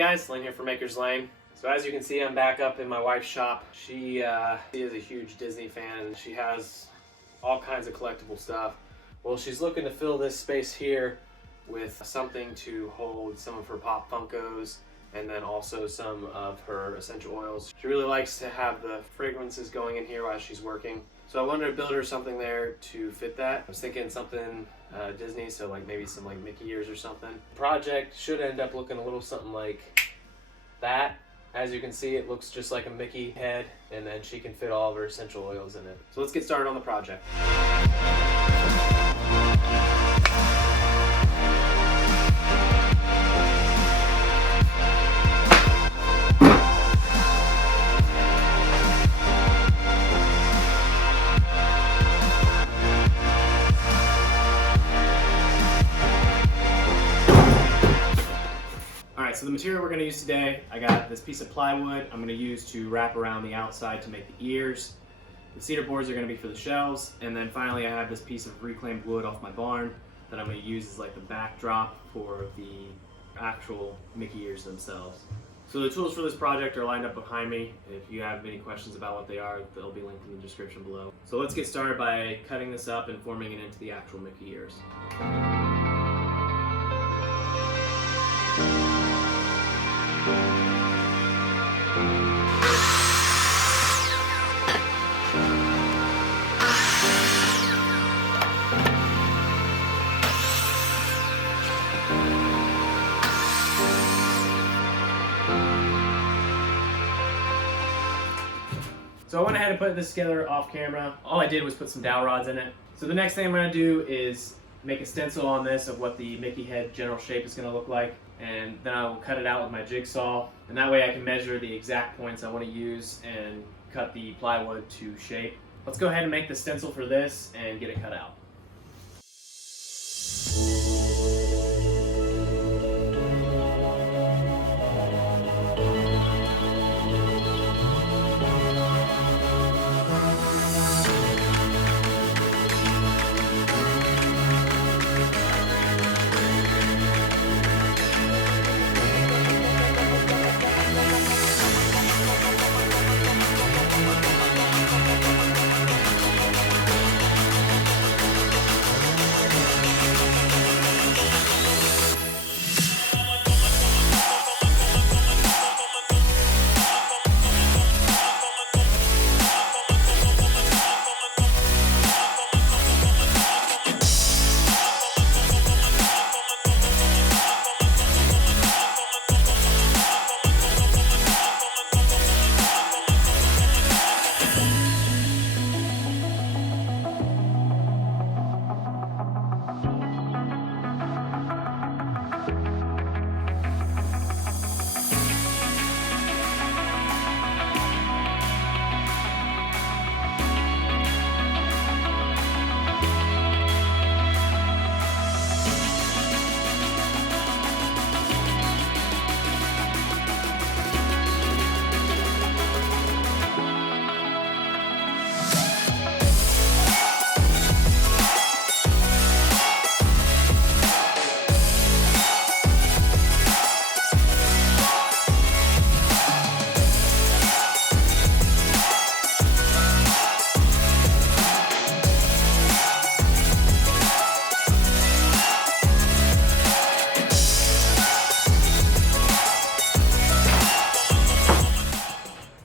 guys, Lane here for Maker's Lane. So as you can see, I'm back up in my wife's shop. She is a huge Disney fan. She has all kinds of collectible stuff. Well, she's looking to fill this space here with something to hold some of her Pop Funkos and then also some of her essential oils. She really likes to have the fragrances going in here while she's working. So I wanted to build her something there to fit that. I was thinking something Disney, so like maybe some like Mickey ears or something. The project should end up looking a little something like that. As you can see, it looks just like a Mickey head, and then she can fit all of her essential oils in it. So let's get started on the project. So the material we're going to use today, I got this piece of plywood I'm going to use to wrap around the outside to make the ears. The cedar boards are going to be for the shelves, and then finally I have this piece of reclaimed wood off my barn that I'm going to use as like the backdrop for the actual Mickey ears themselves. So the tools for this project are lined up behind me. If you have any questions about what they are, they'll be linked in the description below. So let's get started by cutting this up and forming it into the actual Mickey ears. So I went ahead and put this together off camera. All I did was put some dowel rods in it. So the next thing I'm going to do is make a stencil on this of what the Mickey head general shape is going to look like, and then I will cut it out with my jigsaw, and that way I can measure the exact points I want to use and cut the plywood to shape. Let's go ahead and make the stencil for this and get it cut out.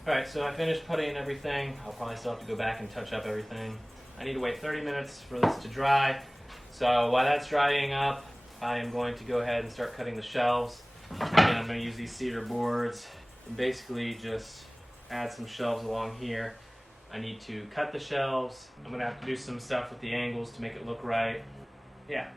Alright, so I finished putting everything. I'll probably still have to go back and touch up everything. I need to wait 30 minutes for this to dry. So while that's drying up, I am going to go ahead and start cutting the shelves. And I'm going to use these cedar boards and basically just add some shelves along here. I need to cut the shelves. I'm going to have to do some stuff with the angles to make it look right. Yeah.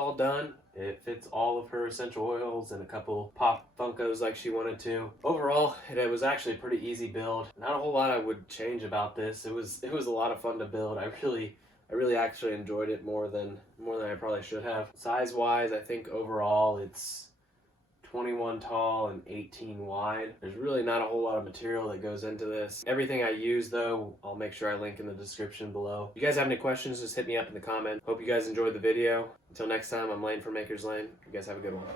all done. It fits all of her essential oils and a couple pop Funkos like she wanted to. Overall, it was actually a pretty easy build. Not a whole lot I would change about this. It was a lot of fun to build. I really actually enjoyed it more than I probably should have. Size wise, I think overall it's 21 tall and 18 wide. There's really not a whole lot of material that goes into this. Everything I use though, I'll make sure I link in the description below. If you guys have any questions, just hit me up in the comments. Hope you guys enjoyed the video. Until next time, I'm Lane from Maker's Lane. You guys have a good one.